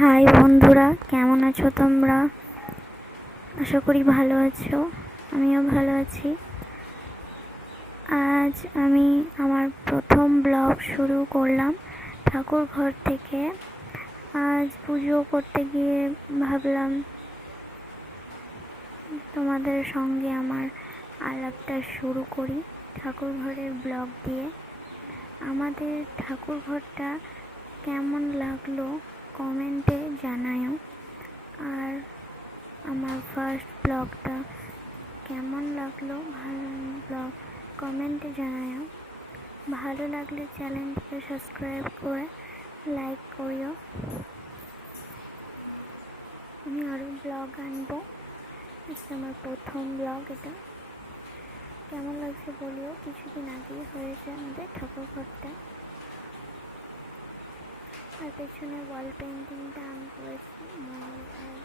High বন্ধুরা, কেমন আছো তোমরা? আশা করি ভালো আছো। আমিও ভালো আছি। আজ আমি আমার প্রথম ব্লগ শুরু করলাম ঠাকুর ঘর থেকে। আজ পুজো করতে গিয়ে ভাবলাম তোমাদের সঙ্গে আমার আলাপটা শুরু করি ঠাকুর ঘরের ব্লগ দিয়ে। আমাদের ঠাকুর ঘরটা কেমন লাগলো কমেন্টে জানাও। আর আমার ফার্স্ট ব্লগটা কেমন লাগলো ব্লগ কমেন্টে জানাও। ভালো লাগলে চ্যানেলটিকে সাবস্ক্রাইব করে লাইক করিও। আমি আরও ব্লগ আনবো। আজকে আমার প্রথম ব্লগ এটা। কেমন লাগছে বলিও। কিছুদিন আগেই হয়েছে আমাদের ঠাকুর ঘরটা। আর পেছনে ওয়াল পেন্টিংটা আমি করেছি ময়ূর আর